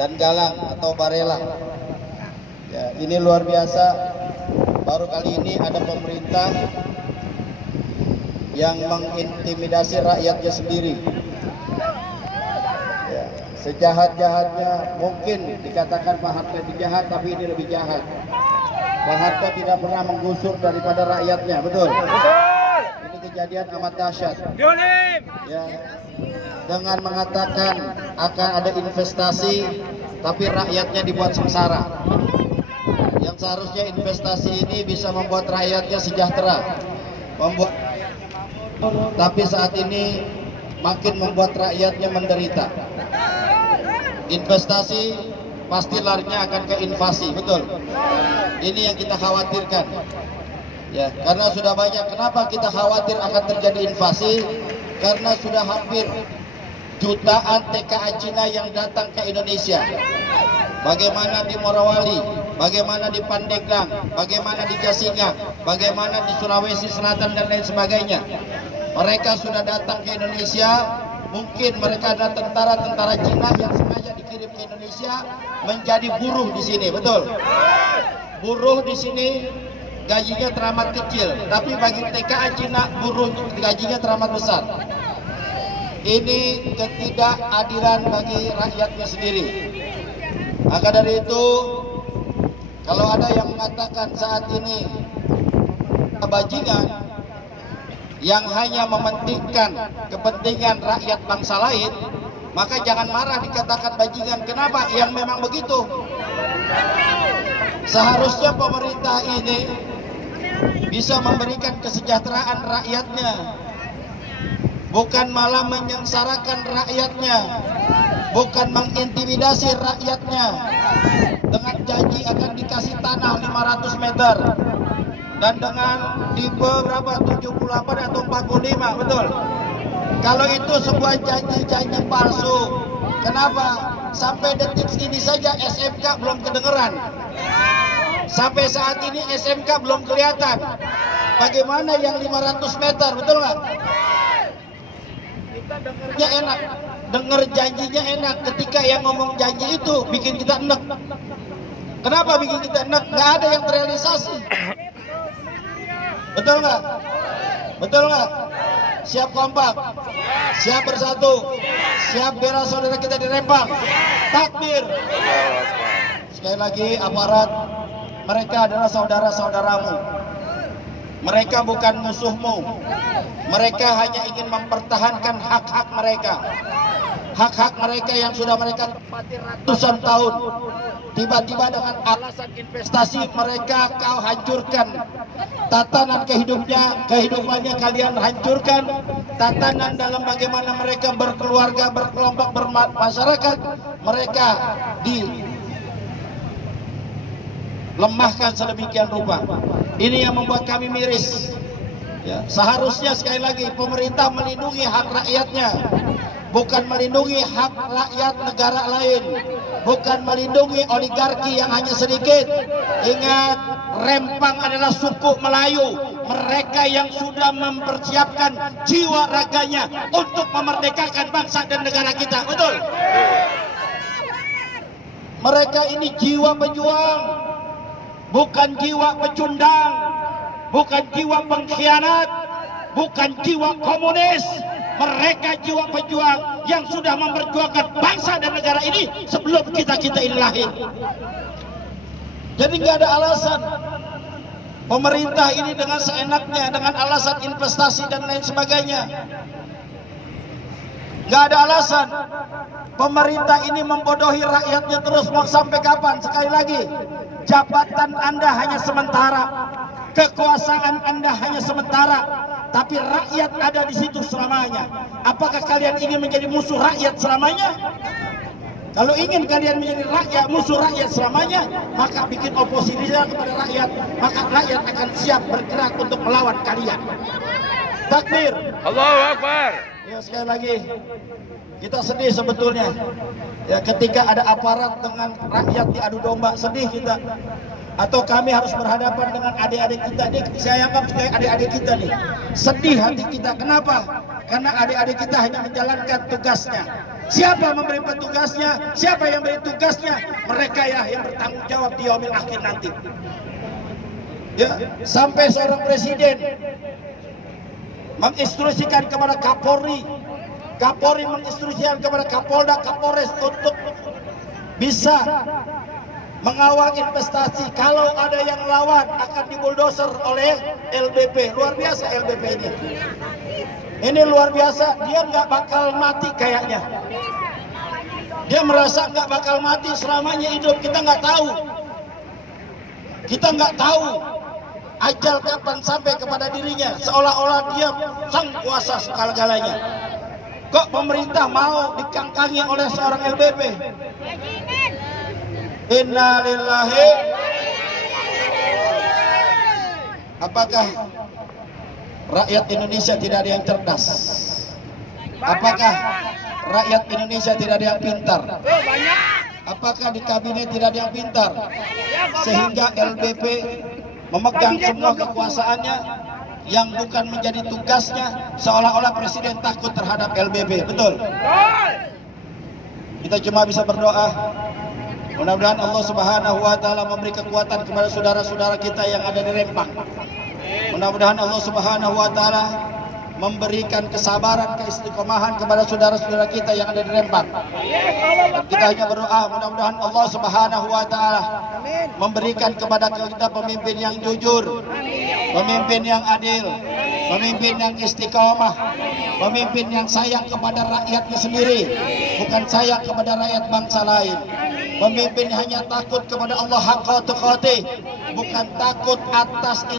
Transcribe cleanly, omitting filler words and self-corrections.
dan Galang atau Barelang. Ya, ini luar biasa. Baru kali ini ada pemerintah yang mengintimidasi rakyatnya sendiri. Ya, sejahat-jahatnya mungkin dikatakan Pak Harto lebih jahat, tapi ini lebih jahat. Pak Harto tidak pernah menggusur daripada rakyatnya, betul? Ini kejadian amat dahsyat. Ya, dengan mengatakan akan ada investasi, tapi rakyatnya dibuat sengsara. Yang seharusnya investasi ini bisa membuat rakyatnya sejahtera, tapi saat ini makin membuat rakyatnya menderita. Investasi pasti larinya akan ke invasi, betul? Ini yang kita khawatirkan. Ya, karena sudah banyak. Kenapa kita khawatir akan terjadi invasi? Karena sudah hampir jutaan TKA Cina yang datang ke Indonesia. Bagaimana di Morowali, bagaimana di Pandeglang, bagaimana di Jasinga, bagaimana di Sulawesi Selatan dan lain sebagainya. Mereka sudah datang ke Indonesia. Mungkin mereka adalah tentara-tentara Cina yang sengaja dikirim ke Indonesia menjadi buruh di sini, betul? Buruh di sini gajinya teramat kecil, tapi bagi TKA Cina buruh gajinya teramat besar. Ini ketidakadilan bagi rakyatnya sendiri. Maka dari itu, kalau ada yang mengatakan saat ini bajingan yang hanya mementingkan kepentingan rakyat bangsa lain, maka jangan marah dikatakan bajingan. Kenapa? Yang memang begitu. Seharusnya pemerintah ini bisa memberikan kesejahteraan rakyatnya, bukan malah menyengsarakan rakyatnya, bukan mengintimidasi rakyatnya dengan janji akan dikasih tanah 500 meter dan dengan tipe berapa 78 atau 45, betul? Kalau itu sebuah janji-janji palsu. Kenapa? Sampai detik ini saja SMK belum kedengeran. Sampai saat ini SMK belum kelihatan. Bagaimana yang 500 meter, betul nggak? Kita dengarnya enak, dengar janjinya enak. Ketika yang ngomong janji itu bikin kita enek. Kenapa bikin kita enek? Nggak ada yang terrealisasi. Betul nggak? Betul nggak? Siap kompak, siap bersatu, siap bela saudara kita di Rempang. Takbir. Sekali lagi aparat, mereka adalah saudara-saudaramu. Mereka bukan musuhmu. Mereka hanya ingin mempertahankan hak-hak mereka. Hak-hak mereka yang sudah mereka tempati ratusan tahun. Tiba-tiba dengan alasan investasi mereka kau hancurkan. Tatanan kehidupannya kalian hancurkan. Tatanan dalam bagaimana mereka berkeluarga, berkelompok, bermasyarakat, mereka dilemahkan sedemikian rupa. Ini yang membuat kami miris. Ya, seharusnya sekali lagi pemerintah melindungi hak rakyatnya, bukan melindungi hak rakyat negara lain, bukan melindungi oligarki yang hanya sedikit. Ingat, Rempang adalah suku Melayu, mereka yang sudah mempersiapkan jiwa raganya untuk memerdekakan bangsa dan negara kita, betul? Mereka ini jiwa pejuang, bukan jiwa pecundang, bukan jiwa pengkhianat, bukan jiwa komunis. Mereka jiwa pejuang yang sudah memperjuangkan bangsa dan negara ini sebelum kita ini lahir. Jadi nggak ada alasan pemerintah ini dengan seenaknya, dengan alasan investasi dan lain sebagainya. Nggak ada alasan pemerintah ini membodohi rakyatnya terus. Mau sampai kapan? Sekali lagi, jabatan Anda hanya sementara, kekuasaan Anda hanya sementara, tapi rakyat ada di situ selamanya. Apakah kalian ingin menjadi musuh rakyat selamanya? Kalau ingin kalian menjadi musuh rakyat selamanya, maka bikin oposisi kepada rakyat, maka rakyat akan siap bergerak untuk melawan kalian. Takbir. Allahu Akbar. Ya, sekali lagi kita sedih sebetulnya. Ya, ketika ada aparat dengan rakyat diadu domba, sedih kita. Atau kami harus berhadapan dengan adik-adik kita nih, saya anggap sebagai adik-adik kita nih. Sedih hati kita. Kenapa? Karena adik-adik kita hanya menjalankan tugasnya. Siapa memberi petugasnya? Siapa yang beri tugasnya? Mereka ya yang bertanggung jawab di yaumil akhir nanti. Ya, sampai seorang presiden menginstruksikan kepada Kapolri, Kapolri menginstruksikan kepada Kapolda, Kapolres untuk bisa mengawal investasi. Kalau ada yang lawan akan dibuldoser oleh LBP. Luar biasa LBP ini. Ini luar biasa. Dia nggak bakal mati kayaknya. Dia merasa nggak bakal mati selamanya hidup. Kita nggak tahu. Kita nggak tahu ajal kapan sampai kepada dirinya. Seolah-olah dia sang kuasa segala-galanya. Kok pemerintah mau dikangkangi oleh seorang LBP? Innalillahi. Apakah rakyat Indonesia tidak ada yang cerdas? Apakah rakyat Indonesia tidak ada yang pintar? Apakah di kabinet tidak ada yang pintar? Sehingga LBP memegang semua kekuasaannya yang bukan menjadi tugasnya, seolah-olah presiden takut terhadap LBP. Betul? Kita cuma bisa berdoa. Mudah-mudahan Allah Subhanahu wa taala memberi kekuatan kepada saudara-saudara kita yang ada di Rempang. Mudah-mudahan Allah Subhanahu wa taala memberikan kesabaran, keistiqomahan kepada saudara-saudara kita yang ada di Rempang. Kita hanya berdoa, mudah-mudahan Allah Subhanahu wa taala memberikan kepada kita pemimpin yang jujur, pemimpin yang adil, pemimpin yang istiqomah, pemimpin yang sayang kepada rakyatnya sendiri, bukan sayang kepada rakyat bangsa lain. Pemimpin hanya takut kepada Allah haqqa tuqatih, bukan takut atas